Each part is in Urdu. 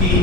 3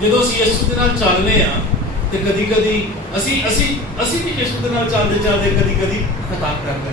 ਜਦੋਂ ਅਸੀਂ ਯਿਸੂ ਦੇ ਨਾਲ ਚੱਲਦੇ ਆ ਤੇ ਕਦੀ-ਕਦੀ ਅਸੀਂ ਵੀ ਯਿਸੂ ਦੇ ਨਾਲ ਚੱਲਦੇ ਕਦੀ-ਕਦੀ ਖਤਾ ਕਰ ਲੈਂਦੇ,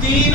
3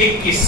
21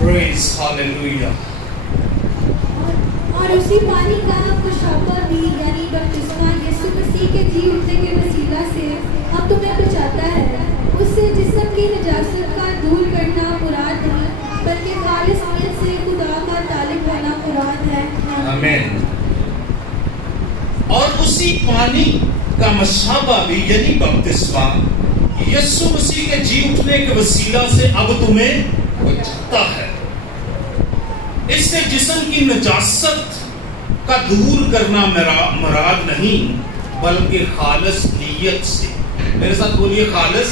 Praise Hallelujah। اور اسی پانی کا مشابہ بھی یعنی بپتسمہ یسوع مسیح کے جی اٹھنے کے وسیلہ سے اب تمہیں بچاتا ہے. اس سے جسم کی نجاست کا دور کرنا مراد نہیں بلکہ خالص نیت سے خدا کا طالب ہونا مراد ہے. آمین. اور اسی پانی کا مشابہ بھی یعنی بپتسمہ یسوع مسیح کے جی اٹھنے کے وسیلہ سے اب تمہیں بچاتا ہے. اس سے جسم کی نجاست کا دور کرنا مراد نہیں بلکہ خالص نیت سے. میرے ساتھ بولیے خالص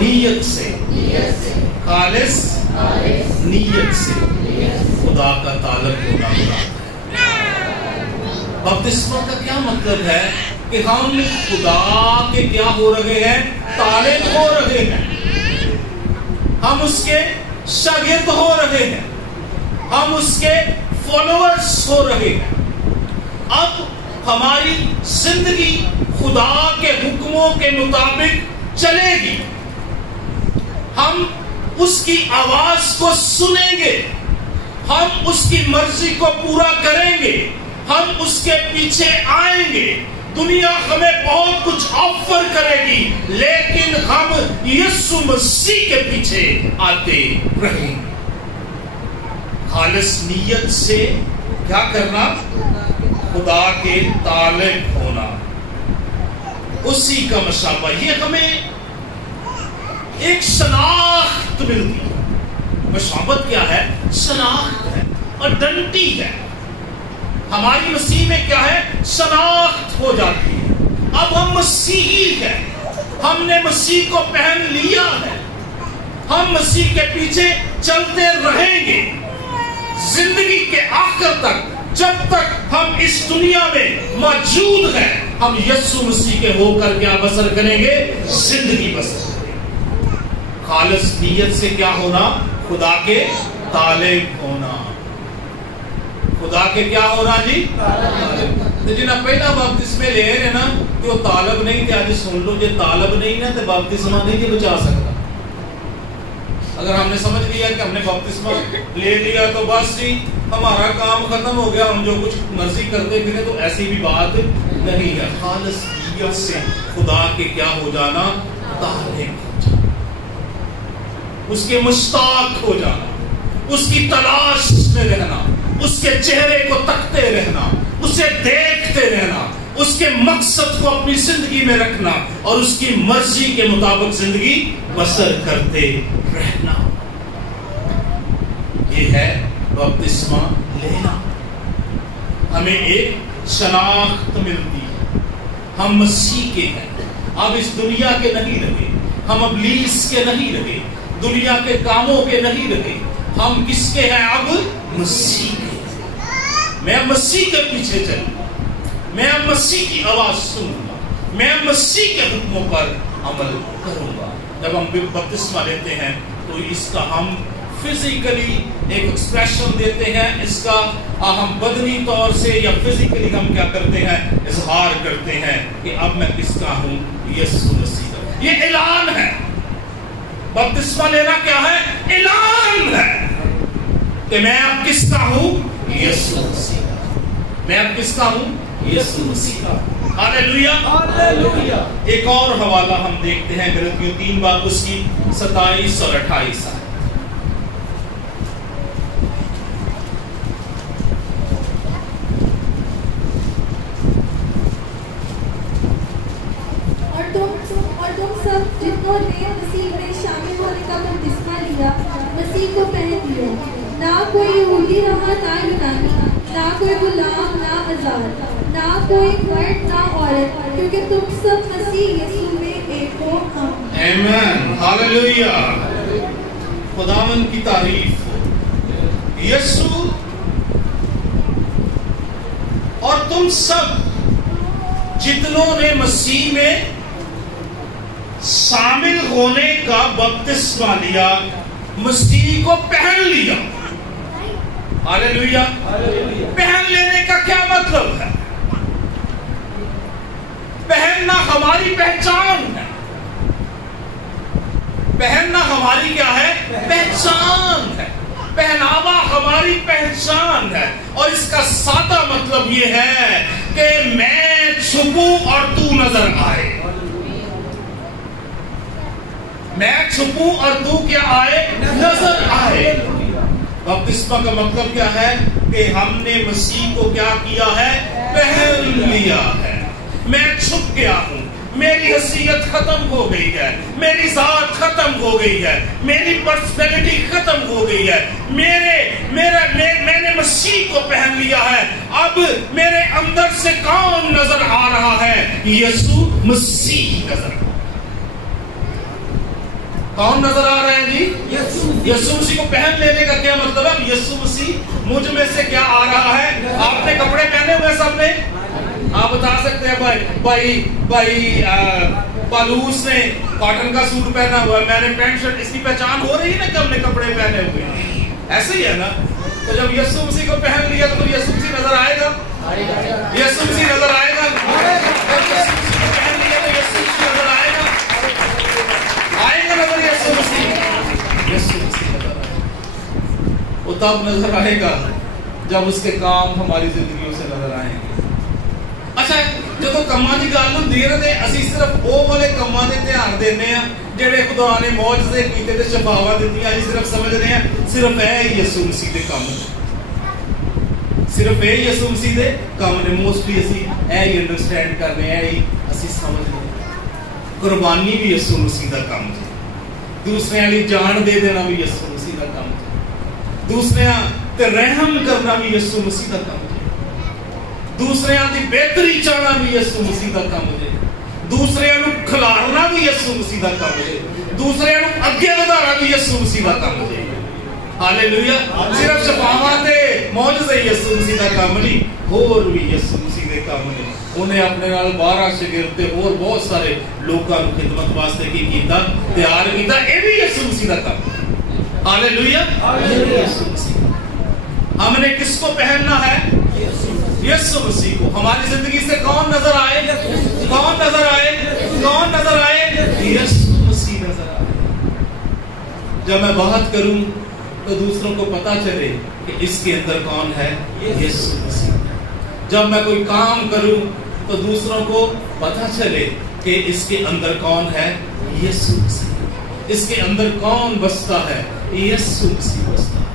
نیت سے. خالص نیت سے خدا کا طالب ہونا مراد ہے. بپتسمہ کا کیا مطلب ہے؟ کہ ہم خدا کے کیا ہو رہے ہیں؟ طالب ہو رہے ہیں. ہم اس کے شاگرد ہو رہے ہیں. ہم اس کے فالوورز ہو رہے ہیں. اب ہماری زندگی خدا کے حکموں کے مطابق چلے گی. ہم اس کی آواز کو سنیں گے. ہم اس کی مرضی کو پورا کریں گے. ہم اس کے پیچھے آئیں گے. دنیا ہمیں بہت کچھ آفر کرے گی لیکن ہم یسوع مسیح کے پیچھے آتے رہیں گے. خالص نیت سے کیا کرنا؟ خدا کے طالب ہونا. اسی کا مشابہ. یہ ہمیں ایک شناخت ملتی ہے. مشابت کیا ہے؟ شناخت ہے اور ڈنٹی ہے. ہماری مسیح میں کیا ہے؟ شناخت ہو جاتی ہے. اب ہم مسیحی ہیں. ہم نے مسیح کو پہن لیا ہے. ہم مسیح کے پیچھے چلتے رہیں گے زندگی کے آخر تک. جب تک ہم اس دنیا میں موجود ہیں ہم یسوع مسیح کے ہو کر کیا بسر کریں گے؟ زندگی بسر کریں گے. خالص نیت سے کیا ہونا؟ خدا کے طالب ہونا. خدا کے کیا ہونا جی؟ طالب. جی نا پہلا بپتسمہ لے رہے نا کہ وہ طالب نہیں تھے. آج سن لو جی طالب نہیں نا تو بپتسمہ نہیں جی بچا سکتا. اگر ہم نے سمجھ لیا کہ ہم نے بپتسمہ لے لیا تو بس جی ہمارا کام ختم ہو گیا, ہم جو کچھ مرضی کرتے پھرے, تو ایسی بھی بات نہیں ہے. خالص نیت سے خدا کے کیا ہو جانا؟ طالب ہو جانا, اس کے مشتاق ہو جانا, اس کی تلاش میں رہنا, اس کے چہرے کو تکتے رہنا, اسے دیکھتے رہنا, اس کے مقصد کو اپنی زندگی میں رکھنا اور اس کی مرضی کے مطابق زندگی بسر کرتے رہنا. یہ ہے بپتسمہ لینا. ہمیں ایک شناخت ملتی ہے. ہم مسیح کے ہیں. اب اس دنیا کے نہیں رہے, ہم ابلیس کے نہیں رہے, دنیا کے کاموں کے نہیں رہے. ہم کس کے ہیں؟ اب مسیح کے. میں مسیح کے پیچھے چلوں گا, میں مسیح کی آواز سنوں گا, میں مسیح کے حکموں پر عمل کروں گا. جب ہم بپتسمہ لیتے ہیں تو اس کا ہم فزیکلی ایک ایکسپریشن دیتے ہیں, اس کا ہم بدنی طور سے یا فزیکلی ہم کیا کرتے ہیں؟ اظہار کرتے ہیں کہ اب میں کس کا ہوں؟ یسوع مسیح کا. یہ اعلان ہے. بپتسمہ لینا کیا ہے؟ اعلان ہے کہ میں اب کس کا ہوں؟ یسوع مسیح کا. میں اب کس کا ہوں؟ یسوع مسیح کا. ہاللیلویا ہاللیلویا. ایک اور حوالہ ہم دیکھتے ہیں غلطیوں 3 باب اس کی 27 اور 28 آیت. جتنوں نے مسیح میں شامل ہونے کا بپتسمہ لیا مسیح کو پہن لیا. نہ کوئی یہودی رہا نہ یونانی, نہ کوئی غلام نہ آزاد, نہ کوئی مرد نہ عورت, کیونکہ تم سب مسیح یسوع میں ایک ہو. آمین ہاللیلویا. خداوند کی تعریف ہو. یسوع اور تم سب جتنوں نے مسیح میں شامل ہونے کا بپتسمہ لیا مسیح کو پہن لیا. ہاللیلویا. پہن لینے کا کیا مطلب ہے؟ پہننا ہماری پہچان ہے. پہننا ہماری کیا ہے؟ پہچان ہے. پہناوا ہماری پہچان ہے. اور اس کا مطلب یہ ہے کہ میں چھپوں اور تو نظر آئے. میں چھپوں اور تو کیا آئے؟ نظر آئے. بپتسمہ کا مطلب کیا ہے؟ کہ ہم نے مسیح کو کیا کیا ہے؟ پہن لیا ہے. میں چھپ گیا ہوں، میری حیثیت ختم ہو گئی ہے، میری ذات ختم ہو گئی ہے، میری پرسنالٹی ختم ہو گئی ہے. میں نے مسیح کو پہن لیا ہے. اب میرے اندر سے کون نظر آ رہا ہے؟ یسوع مسیح نظر آ رہا ہے. کون نظر آ رہا ہے جی؟ یسوع مسیح کو پہن لینے کا کیا مطلب ہے؟ یسوع مسیح مجھ میں سے کیا آ رہا ہے؟ آپ نے کپڑے پہنے ہوئے سب نے؟ آپ بتا سکتے ہیں بھائی پالوس نے کاٹن کا سوٹ پہنا ہوا ہے، میں نے پینٹ شرٹ. اس کی پہچان ہو رہی ہے نا کہ ہم نے کپڑے پہنے ہوئے ہیں. ایسے ہی ہے نا. تو جب یسوع مسیح کو پہن لیا تو یسوع مسیح نظر آئے گا. یسوع مسیح نظر آئے گا. پہن لیا تو یسوع مسیح نظر آئے گا. آئے گا نظر یسوع مسیح. یسوع مسیح نظر آئے گا. وہ تب نظر آئے گا جب اس کے کام ہماری زندگیوں سے نظر آئیں گے. اچھا جو کماں دی گل ہوندی ہے تے اسی صرف وہ والے کماں دے دھیان دینے ہیں جڑے خدا نے معجزے کیتے تے شفاواں دتیاں. اسی صرف سمجھ رہے ہیں صرف اے یسوع مسیح دے کام نے، صرف اے یسوع مسیح دے کام نے. موسٹلی اسی اے ہی انڈرسٹینڈ کرنے اے ہی اسی سمجھ رہے ہیں. قربانی بھی یسوع مسیح دا کام ہے. دوسرے والی جان دے دینا بھی یسوع مسیح دا کام ہے. دوسرے تے رحم کرنا بھی یسوع مسیح دا کام ہے. دوسرے دی بہتری چاہنا بھی یسوع مسیح دا کام ہے. دوسرے نو کھلارنا بھی یسوع مسیح دا کام ہے. دوسرے نو اگے ودھانا بھی یسوع مسیح دا کام ہے. ہالےلویا. صرف شفاواں تے معجزے یسوع مسیح دا کام نہیں، اور بھی یسوع مسیح دے کام نے. انہیں اپنے نال 12 شاگرد تے اور بہت سارے لوکاں نو خدمت واسطے کی کیتا، تیار کیتا. اے بھی یسوع مسیح دا کام ہے. ہالےلویا. یسوع مسیح. ہم نے کس کو پہننا ہے؟ یسوع مسیح کو. ہماری زندگی سے کون نظر آئے؟ کون نظر آئے؟ کون نظر آئے؟ یسوع مسیح نظر آئے. جب میں بات کروں تو دوسروں کو پتا چلے کہ اس کے اندر کون ہے؟ یسوع مسیح. جب میں کوئی کام کروں تو دوسروں کو پتا چلے کہ اس کے اندر کون ہے؟ یسوع مسیح. اس کے اندر کون بستا ہے؟ یسوع مسیح بستا ہے.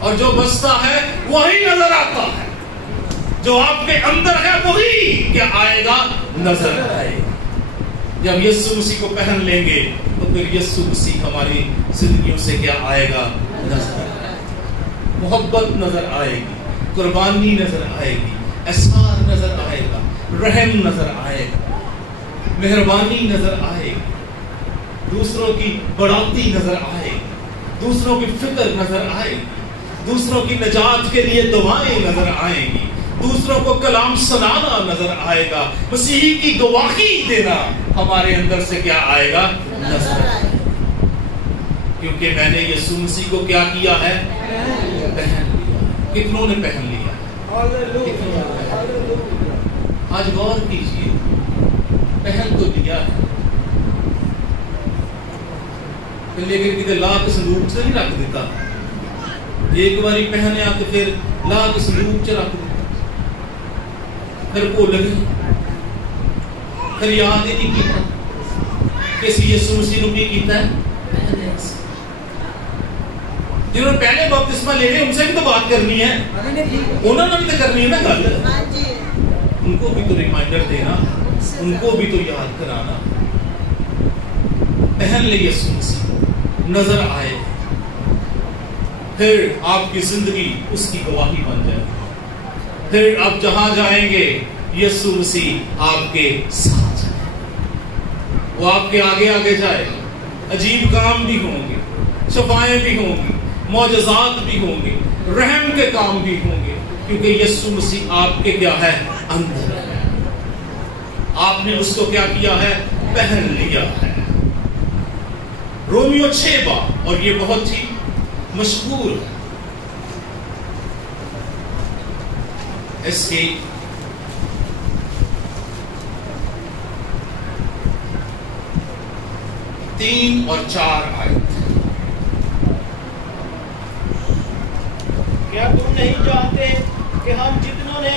اور جو بستا ہے وہی نظر آتا ہے. جو آپ کے اندر ہے وہی کیا آئے گا؟ نظر آئے گا. جب یسوع مسیح کو پہن لیں گے تو پھر یسوع مسیح ہماری زندگیوں سے کیا آئے گا؟ نظر آئے گا. محبت نظر آئے گی، قربانی نظر آئے گی، احسان نظر آئے گا، رحم نظر آئے گا، مہربانی نظر آئے گی، دوسروں کی بڑھاتی نظر آئے گی، دوسروں کی فکر نظر آئے گی، دوسروں کی نجات کے لیے دعائیں نظر آئیں گی، دوسروں کو کلام سنانا نظر آئے گا. مسیح کی گواہی دینا ہمارے اندر سے کیا آئے گا؟ نظر آئے گا. کیونکہ میں نے یسوع مسیح کو کیا کیا ہے؟ پہن لیا. کتنوں نے پہن لیا؟ آج غور کیجیے. پہن تو لیا ہے لیکن کتنے لا کے صندوق سے نہیں رکھ دیتا. ایک باری پہنے آتے پھر لا کے صندوق سے رکھ دیتا، پھر بھول گئے، پھر یاد ہی نہیں کیتا کہ یسوع مسیح نے بھی کیتا ہے. جنہوں نے پہلے بپتسمہ لے لیا ان سے بھی تو بات کرنی ہے، انہوں نے بھی تو کرنی ہے نا گل. ان کو بھی تو ریمائنڈر دینا، ان کو بھی تو یاد کرانا. پہن لے یسوع مسیح، نظر آئے، پھر آپ کی زندگی اس کی گواہی بن جائے. پھر آپ جہاں جائیں گے یسوع مسیح آپ کے ساتھ جائے، وہ آپ کے آگے آگے جائے. عجیب کام بھی ہوں گے، شفائیں بھی ہوں گی، معجزات بھی ہوں گے، رحم کے کام بھی ہوں گے، کیونکہ یسوع مسیح آپ کے کیا ہے؟ اندر ہے. آپ نے اس کو کیا کیا ہے؟ پہن لیا ہے. رومیو 6 باب، اور یہ بہت ہی مشہور ہے. اس کی 3 اور 4 آیت. کیا تم نہیں جانتے کہ ہم جتنوں نے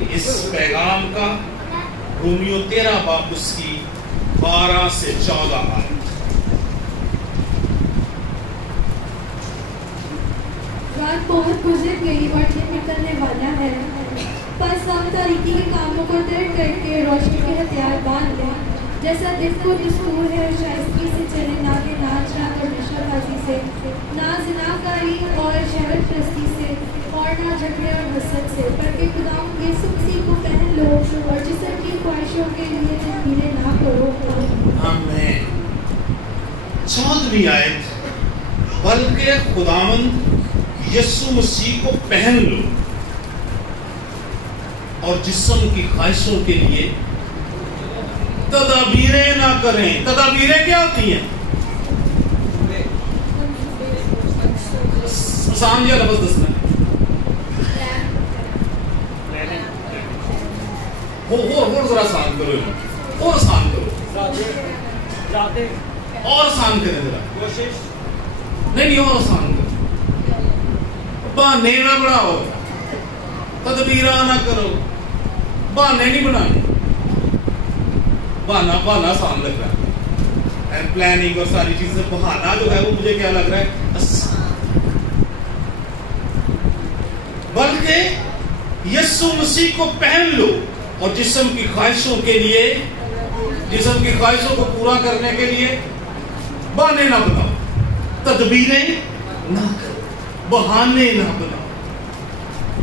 اس پیغام کا رومیو 13 باب اس کی 12 سے 14 آیت۔ رات بہت گزر گئی اور دن نکلنے والا ہے، پس ہم تاریکی کے کاموں کو ترک کر کے روشنی کے ہتھیار باندھ لیں، جیسا دل کو دستور ہے شائستگی سے چلے، نہ کہ ناچ رات اور نشہ بازی سے، نہ زناکاری اور شہوت پرستی سے، اور نہ جھگڑے اور حسد سے، بلکہ خدا یسوع مسیح کو پہن لو اور جسم کی خواہشوں کے لیے تدبیریں نہ کرو۔ آمین۔ 14ویں آیت، بلکہ خداوند یسوع مسیح کو پہن لو اور جسم کی خواہشوں کے لیے تدابیریں نہ کریں۔ تدابیریں کیا ہوتی ہیں؟ آسان یا لفظ دسنا اور ذرا آسان کرو، اور آسان کرو، اور آسان کریں ذرا، کوشش نہیں اور آسان کرو، بہانے نہ بناؤ، تدبیراں نہ کرو، بہانے نہیں بنائے۔ بہانا آسان لگ رہا ہے، پلاننگ اور ساری چیزیں، بہانا جو ہے وہ مجھے کیا لگ رہا ہے؟ آسان۔ بلکہ یسوع مسیح کو پہن لو اور جسم کی خواہشوں کے لیے، جسم کی خواہشوں کو پورا کرنے کے لیے بہانے نہ بناؤ، تدبیریں نہ کرو، بہانے نہ بناؤ،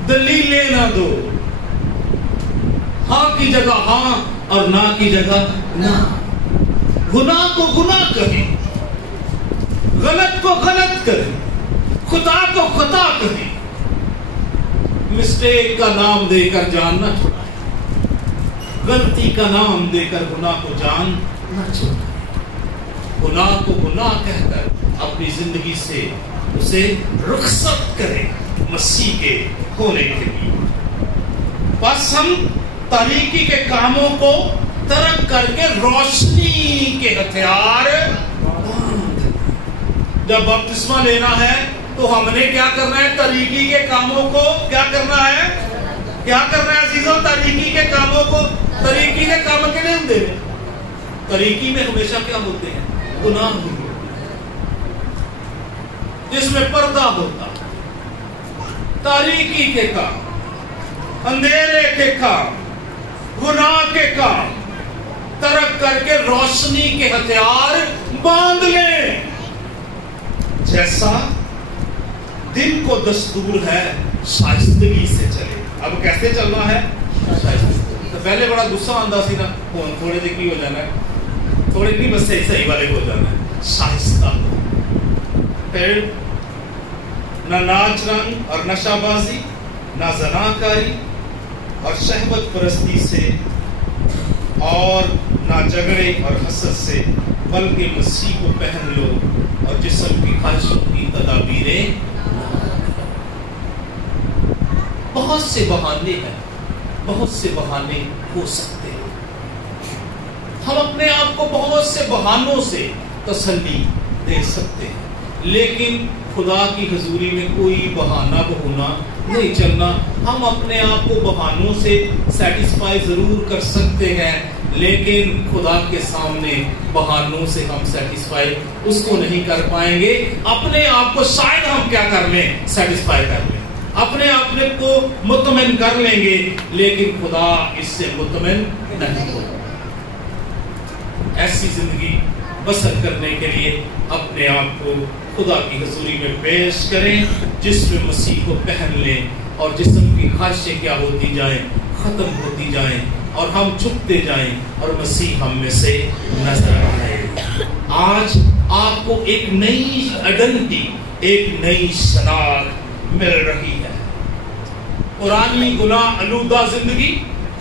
دلیلیں نہ دو، ہاں کی جگہ ہاں اور نہ کی جگہ نہ، گناہ کو گناہ کریں، غلط کو غلط کریں، خطا کو خطا کریں، مسٹیک کا نام دے کر جان نہ چھوڑائیں، غلطی کا نام دے کر گناہ کو جان نہ چھوڑائیں، گناہ کو گناہ کہہ کر اپنی زندگی سے اسے رخصت کریں مسیح کے ہونے کے لیے۔ بس ہم تاریکی کے کاموں کو ترک کر کے روشنی کے ہتھیار باندھ۔ جب بپتسمہ لینا ہے تو ہم نے کیا کرنا ہے؟ تاریکی کے کاموں کو کیا کرنا ہے؟ کیا کرنا ہے عزیزوں؟ تاریکی کے کاموں کو، تاریکی کے کام کے نہیں ہوتے ہیں، تاریکی میں ہمیشہ کیا ہوتے ہیں؟ گناہ ہوتے ہیں، جس میں پردہ ہوتا، تاریکی کے کام، اندھیرے کے کام، گناہ کے کام ترک کر کے روشنی کے ہتھیار باندھ لیں۔ جیسا دن کو دستور ہے شائستگی سے چلے۔ اب کیسے چلنا ہے؟ تو پہلے بڑا غصہ آندہ سی نا، تھوڑے دن کی ہو جانا ہے، تھوڑے نہیں بس صحیح والے ہو جانا ہے، شائستہ ہو، پھر نہ ناچ رنگ اور نشہ بازی، نہ زناکاری اور شہوت پرستی سے، اور نہ جھگڑے اور حسد سے، بلکہ مسیح کو پہن لو اور جسم کی خواہشوں کی تدابیریں۔ بہت سے بہانے ہیں، بہت سے بہانے ہو سکتے ہیں، ہم اپنے آپ کو بہت سے بہانوں سے تسلی دے سکتے ہیں، لیکن خدا کی حضوری میں کوئی بہانہ بہونا نہیں چلنا۔ ہم اپنے آپ کو بہانوں سے سیٹسفائی ضرور کر سکتے ہیں، لیکن خدا کے سامنے بہانوں سے ہم سیٹسفائی اس کو نہیں کر پائیں گے۔ اپنے آپ کو شاید ہم کیا کر لیں؟ سیٹسفائی کر لیں، اپنے آپ کو مطمئن کر لیں گے، لیکن خدا اس سے مطمئن نہیں ہوگا۔ ایسی زندگی بسر کرنے کے لیے اپنے آپ کو خدا کی حضوری میں پیش کریں، جس میں مسیح کو پہن لیں اور جسم کی خواہشیں کیا ہوتی جائیں؟ ختم ہوتی جائیں، اور ہم چھپتے جائیں اور مسیح ہم میں سے نظر آئے۔ آج آپ کو ایک نئی آئیڈینٹی، ایک نئی شناخت مل رہی ہے۔ پرانی گناہ آلودہ زندگی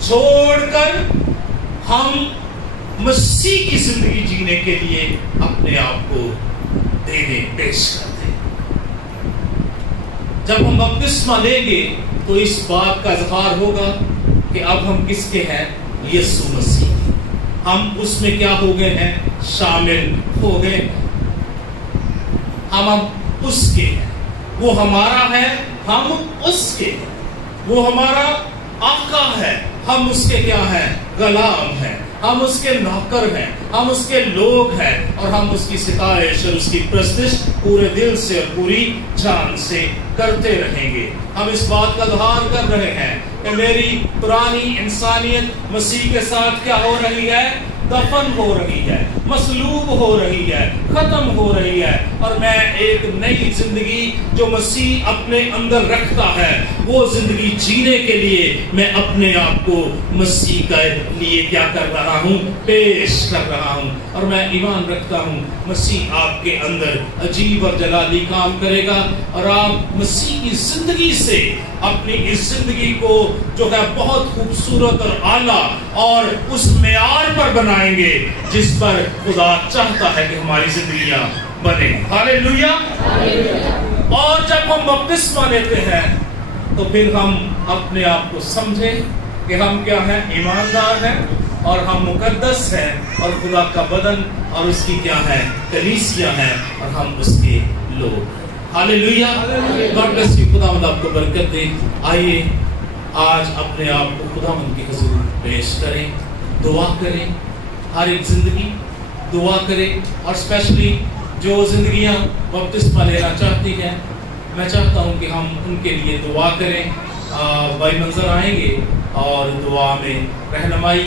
چھوڑ کر ہم مسیح کی زندگی جینے کے لیے اپنے آپ کو دے دیں، پیش کر دیں۔ جب ہم بپتسمہ لیں گے تو اس بات کا اظہار ہوگا کہ اب ہم کس کے ہیں؟ یسوع مسیح۔ ہم اس میں کیا ہو گئے ہیں؟ شامل ہو گئے، ہم اب اس کے ہیں، وہ ہمارا ہے، ہم اس کے ہیں، وہ ہمارا آقا ہے، ہم اس کے کیا ہیں؟ غلام ہیں، ہم اس کے نوکر ہیں، ہم اس کے لوگ ہیں، اور ہم اس کی ستائش اور اس کی پرستش پورے دل سے اور پوری جان سے کرتے رہیں گے۔ ہم اس بات کا اظہار کر رہے ہیں کہ میری پرانی انسانیت مسیح کے ساتھ کیا ہو رہی ہے؟ دفن ہو رہی ہے، مصلوب ہو رہی ہے، ختم ہو رہی ہے، اور میں ایک نئی زندگی جو مسیح اپنے اندر رکھتا ہے وہ زندگی جینے کے لیے میں اپنے آپ کو مسیح کے لیے کیا کر رہا ہوں؟ پیش کر رہا ہوں۔ اور میں ایمان رکھتا ہوں مسیح آپ کے اندر عجیب اور جلالی کام کرے گا، اور آپ مسیح کی زندگی سے اپنی اس زندگی کو جو ہے بہت خوبصورت اور اعلیٰ اور اس معیار پر بنائیں گے جس پر خدا چاہتا ہے کہ ہماری زندگیاں بنے۔ ہاللیلویا۔ اور جب ہم بپتسمہ لیتے ہیں تو پھر ہم اپنے آپ کو سمجھیں کہ ہم کیا ہیں؟ ایماندار ہیں، اور ہم مقدس ہیں، اور خدا کا بدن اور اس کی کیا ہے؟ کلیسیا ہے، اور ہم اس کے لوگ ہیں۔ ہاللیلویا۔ God bless you. خداوند آپ کو برکت دے۔ آئیے آج اپنے آپ کو خداوند کی حضور پیش کریں، دعا کریں، ہر ایک زندگی دعا کریں، اور اسپیشلی جو زندگیاں بپتسمہ لینا چاہتی ہیں میں چاہتا ہوں کہ ہم ان کے لیے دعا کریں۔ بھائی منظر آئیں گے اور دعا میں رہنمائی